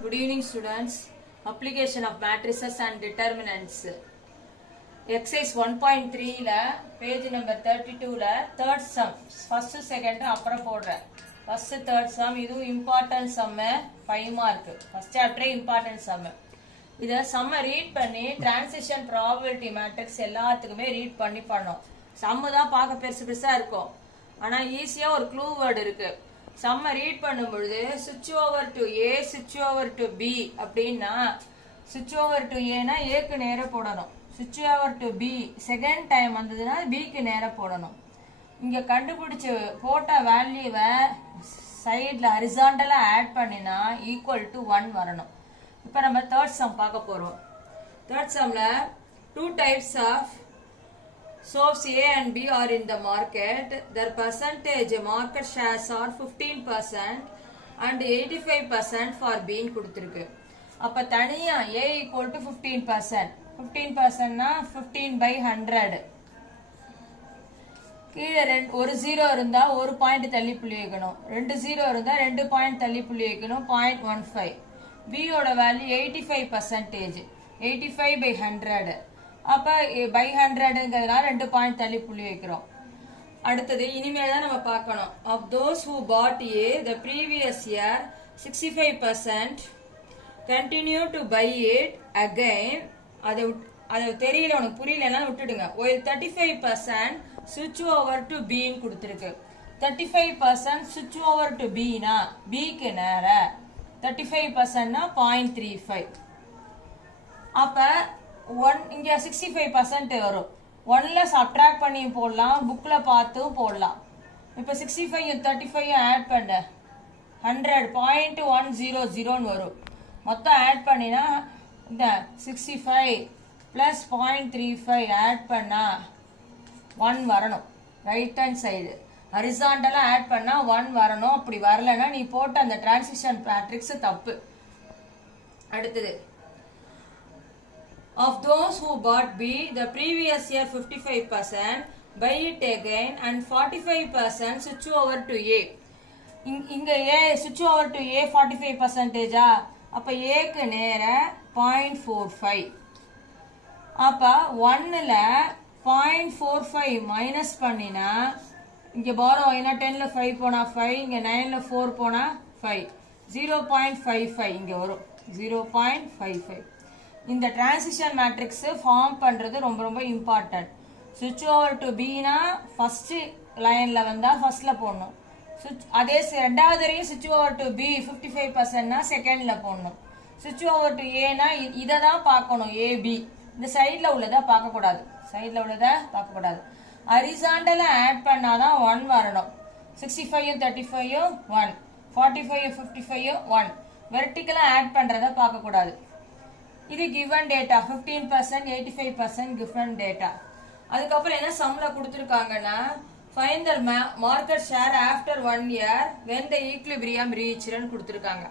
Good evening students. Application of matrices and determinants. Exercise 1.3 la page number 32 la third sum first second அப்புறம் போடுறேன். First third sum இது important sum 5 mark. First chapter important sum. இத sum read பண்ணி transition probability matrix எல்லாத்துக்குமே read பண்ணி பண்ணோம். sum தான் பார்க்க பெருசா இருக்கும். ஆனா ஈஸியா ஒரு clue word இருக்கு. sum read பண்ணும் பொழுது switch over to A switch over to B அப்படினா switch over to A னா A க்கு நேரா போடணும். switch over to B second time வந்ததுனா B க்கு நேரா போடணும். இங்க கண்டுபிடிச்சு போட்ட வேல்யூவை சைடுல ஹரிசாண்டலா ஆட் பண்ணினா ஈக்குவல் டு 1 வரணும். இப்போ நம்ம third sum பார்க்க போறோம். third sumல two types of soaps A and B are in the market. Their percentage market shares are 15% and 85% for B கொடுத்திருக்கு. அப்ப தனியா A equal to 15%. 15% னா 15 by 100. கீழே ஒரு 0 இருந்தா ஒரு பாயிண்ட் தள்ளி புள்ளி வைக்கணும். ரெண்டு 0 இருந்தா 2 பாயிண்ட் தள்ளி புள்ளி வைக்கணும். 0.15. B ஓட வேல்யூ 85%. 85 by 100. அப்ப by 100ங்கிறதுனால 2 பாயிண்ட் தள்ளி புள்ளி வைக்கிறோம். அடுத்தது இனிமேல் தான் நம்ம பார்க்கணும். Of those who bought A the previous year 65% continue to buy it again. அது தெரியல உனக்கு புரியலன்னா விட்டுடுங்க. while 35% switch over to B ன்னு கொடுத்திருக்கு. 35% switch over to B னா B க்கு நேரா 35% னா 0.35. அப்ப 1 இங்க 65% வரும். 1ல சப்ட்ராக்ட் பண்ணி போடலாம், புக்ல பார்த்தும் போடலாம். இப்போ 65 35 ஆட் பண்ண 100.100 ன்னு வரும். மொத்தம் ஆட் பண்ணினா இந்த 65 plus 0.35 ஆட் பண்ணா 1 வரணும். ரைட் ஹேண்ட் சைடு ஹரிசாண்டலா ஆட் பண்ணா 1 வரணும். அப்படி வரலனா நீ போட்ட அந்த டிரான்சிஷன் மேட்ரிக்ஸ் தப்பு. அடுத்தது of those who bought B the previous year 55% buy it again and 45% switch over to A. இங்க A switch over to A 45%. அப்ப A க்கு நேரா 0.45. அப்ப 1ல 0.45 மைனஸ் பண்ணினா இங்க borrow ஐனா 10ல 5 போனா 5, இங்க 9ல 4 போனா 5. 0.55 இங்க வரும். 0.55. இந்த டிரான்சிஷன் மேட்ரிக்ஸ் ஃபார்ம் பண்றது ரொம்ப ரொம்ப இம்பார்ட்டன்ட். ஸ்விட்ச் ஓவர் டு B னா ஃபர்ஸ்ட் லைன்ல வந்தா ஃபர்ஸ்ட்ல போடணும். அதே ரெண்டாவது வரையும் ஸ்விட்ச் ஓவர் டு B 55% னா செகண்ட்ல போடணும். ஸ்விட்ச் ஓவர் டு A னா இத தான் பார்க்கணும். AB இந்த சைடுல உள்ளத பார்க்க கூடாது. சைடுல உள்ளத பார்க்க கூடாது. ஹரிசாண்டலா ஆட் பண்ணாதான் 1 வரணும். 65 35 1, 45 55 1. வெர்டிகலா ஆட் பண்றத பார்க்க கூடாது. இது given data 15% 85% given data. அதுக்கப்புறம் என்ன சம்ல கொடுத்திருக்காங்கன்னா find the market share after 1 year when the equilibrium reached ன்னு கொடுத்திருக்காங்க.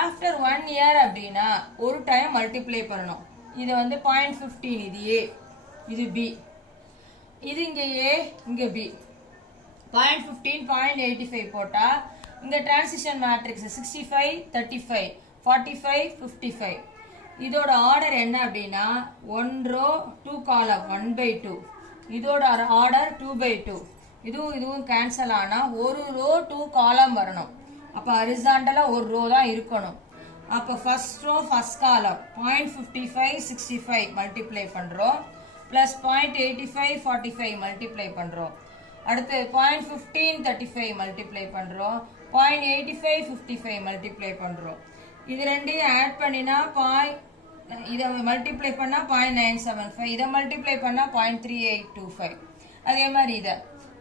after 1 year அப்படினா ஒரு டைம் மல்டிப்ளை பண்ணனும். இது வந்து 0.15 இது A இது B. இது இங்க A இங்க B. 0.15 0.85 போட்டா இந்த டிரான்சிஷன் மேட்ரிக்ஸ் 65 35 45 55. இதோட ஆர்டர் என்ன அப்படின்னா 1 ரோ 2 காலம் 1/2. இதோட ஆர்டர் 2/2. இதுவும் கேன்சல் ஆனா ஒரு ரோ 2 காலம் வரணும். அப்ப ஹரிசாண்டலா ஒரு ரோ தான் இருக்கணும். அப்ப first row first column 0.55 65 multiply பண்றோம் பிளஸ் 0.85 45 மல்டிப்ளை பண்றோம். அடுத்து 0.15 35 மல்டிப்ளை பண்றோம். 0.85 55 மல்டிப்ளை பண்றோம். இது ரெண்டையும் ஆட் பண்ணினா இத மல்டிப்ளை பண்ணா 0.975, இத மல்டிப்ளை பண்ணா 0.3825. அதே மாதிரி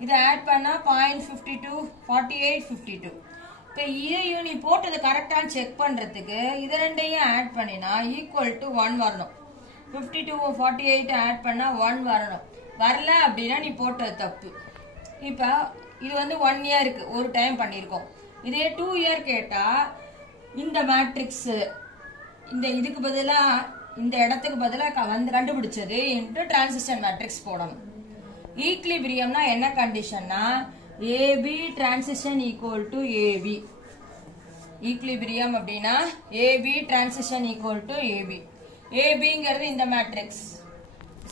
இத ஆட் பண்ணா 0.52 48 52. இப்போ இதையும் நீ போட்டது கரெக்டான்னு செக் பண்றதுக்கு இத ரெண்டையும் ஆட் பண்ணினா ஈக்குவல் டு 1 வரணும். 52 48 ஆட் பண்ணா 1 வரணும். வரல அப்படின்னா நீ போட்டது தப்பு. இப்போ இது வந்து 1 இயருக்கு ஒரு டைம் பண்ணிருக்கோம். இதே 2 இயர் கேட்டா இந்த மேட்ரிக்ஸ் இந்த இதுக்கு பதிலா இந்த இடத்துக்கு பதிலா வந்து கண்டுபிடிச்சது இன்டு டிரான்சிஷன் மேட்ரிக்ஸ் போடணும். ஈக்லிபிரியம்னா என்ன கண்டிஷன்னா AB transition equal to AB. Equilibrium அப்படின்னா A B transition equal to A B. ஏபிங்கிறது இந்த மேட்ரிக்ஸ்,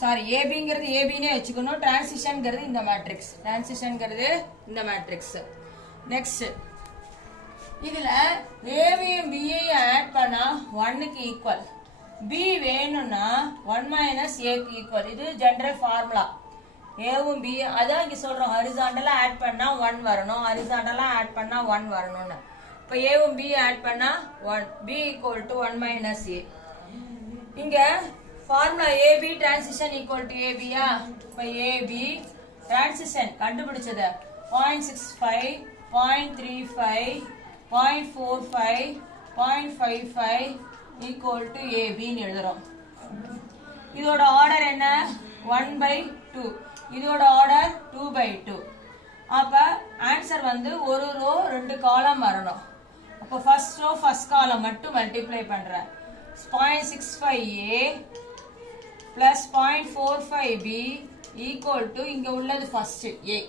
சாரி ஏபிங்கிறது ஏபினே வச்சுக்கணும், டிரான்சிஷன்ங்கிறது இந்த மேட்ரிக்ஸ், டிரான்சிஷன்ங்கிறது இந்த மேட்ரிக்ஸ். நெக்ஸ்ட் இதுல ஏவையும் பியையும் ஆட் பண்ணா 1க்கு ஈக்குவல், பி வேணும்னா 1 மைனஸ் ஏக்கு ஈக்குவல். இது ஜெனரல் ஃபார்முலா. ஏவும் பி அதான் இங்க சொல்றோம், ஹரிசாண்டலா ஆட் பண்ணா 1 வரணும், ஹரிசாண்டலா ஆட் பண்ணா 1 வரணும்னு. இப்ப ஏவும் பி ஆட் பண்ணா 1, B equal to 1 minus A. இங்க formula A B transition equal to ஏபியா. இப்ப ஏபி டிரான்சிஷன் கண்டுபிடிச்சது 0.65, 0.35, 0.45, 0.55 ஈக்குவல் டு ஏபின்னு எழுதுறோம். இதோட ஆர்டர் என்ன? 1/2. இதோட ஆர்டர் 2/2. அப்ப ஆன்சர் வந்து ஒரு ரோ 2 காலம் வரணும். அப்ப ஃபர்ஸ்ட் ரோ ஃபர்ஸ்ட் காலம் மட்டும் மல்டிப்ளை பண்றேன். 0.65a plus 0.45b equal to இங்க உள்ளது ஃபர்ஸ்ட் a.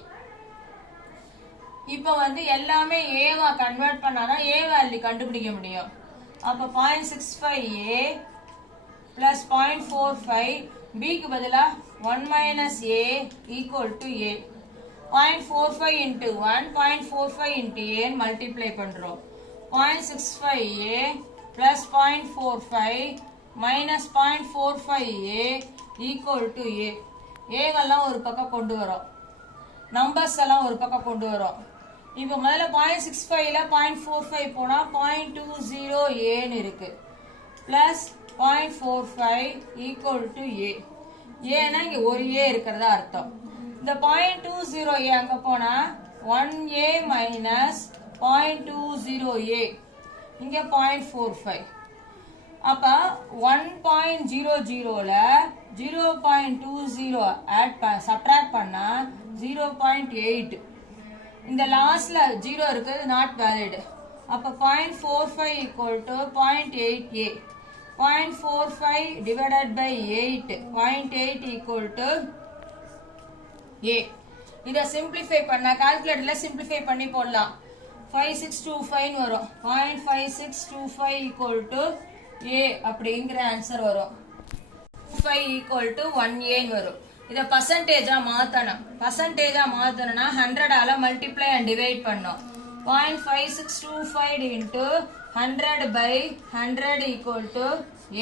இப்ப வந்து எல்லாமே ஏவா கன்வெர்ட் பண்ணாதான் ஏ வேல்யூ கண்டுபிடிக்க முடியும். அப்ப 0.65a plus 0.45 b க்கு பதிலா 1 minus a equal to a. 0.45 into 1, 0.45 into a multiply பண்றோம். 0.65a plus 0.45 minus 0.45a equal to a. a எல்லாம் ஒரு பக்கம் கொண்டு வரோம், நம்பர்ஸ் எல்லாம் ஒரு பக்கம் கொண்டு வரோம். இப்போ முதல்ல 0.65ல 0.45 போனா 0.20a ன்னு இருக்கு, பிளஸ் 0.45 ஈக்குவல் டு ஏ. ஏன்னா இங்க ஒரு ஏ இருக்கிறதா அர்த்தம். இந்த 0.20a அங்க போனா 1a மைனஸ் 0.20a, இங்க 0.45. அப்ப 1.00ல 0.20 ஆட் சப்ட்ராக்ட் பண்ணா 0.8. இந்த லாஸ்ட்ல 0 இருக்குது, நாட் வேலிட். அப்ப 0.45 equal to 0.8a. 0.45 divided by 8, 0.8 equal to a. இத சிம்பிளிஃபை பண்ணா கால்குலேட்டர்ல சிம்பிளிஃபை பண்ணி போடலாம். 5625 வரும். 0.5625 equal to a அப்படிங்கிற ஆன்சர் வரும். 5 equal to 1a வரும். இத பர்சன்டேஜா மாத்தணும். பர்சன்டேஜா மாத்தணும்னா 100 ஆல மல்டிப்ளை அண்ட் டிவைட் பண்ணனும். 0.5625 into 100 by 100 equal to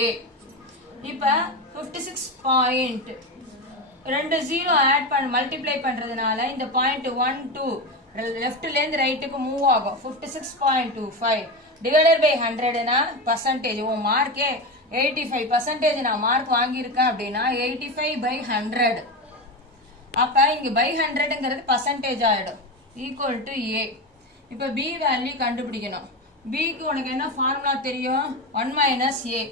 a. இப்ப 56 பாயிண்ட் 2 0 ஆட் பண்ண மல்டிப்ளை பண்றதுனால இந்த பாயிண்ட் 1 2 லெஃப்ட்ல இருந்து ரைட்டுக்கு மூவ் ஆகும். 56.25 டிவைடட் பை 100னா பர்சன்டேஜ். உன் மார்க்கே 85% நான் மார்க் வாங்கியிருக்கேன் அப்படின்னா 85 by 100. அப்ப இங்க by 100ங்கிறது பர்சன்டேஜ் ஆயிடும். Equal to a. இப்ப b வேல்யூ கண்டுபிடிக்கணும். b க்கு உனக்கு என்ன ஃபார்முலா தெரியும்? 1 minus a.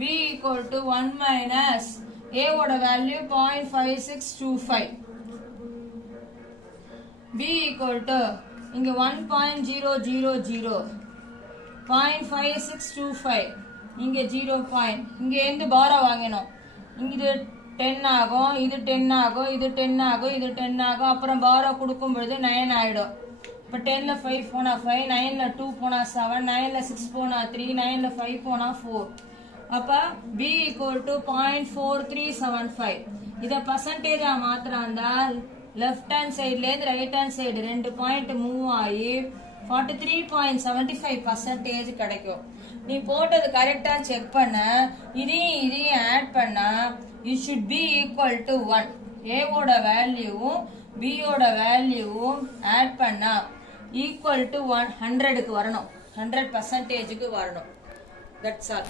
b equal to 1 minus a ஓட வேல்யூ 0.5625. b equal to இங்க 1.000 0.5625, இங்க 0. இங்க இருந்து பாரோ வாங்கணும். இது 10 ஆகும், இது 10 ஆகும், இது 10 ஆகும், இது 10 ஆகும். அப்புறம் பாரோ கொடுக்கும் பொழுது 9 ஆயிடும். இப்ப 10ல 5 போனா 5, 9ல 2 போனா 7, 9ல 6 போனா 3, 9ல 5 போனா 4. அப்ப b equal to 0.4375. இத பர்சன்டேஜா மாத்திராந்தா லெஃப்ட் ஹேண்ட் சைடுல இருந்து right hand side 2 point move ஆகி 43.75% கிடைக்கும். நீ போட்டது கரெக்டா செக் பண்ண, இதையும் ஆட் பண்ணா it should be equal to 1. a ஓட வேல்யூவும் b ஓட வேல்யூவும் ஆட் பண்ணா equal to 100க்கு வரணும், 100%க்கு வரணும். That's all.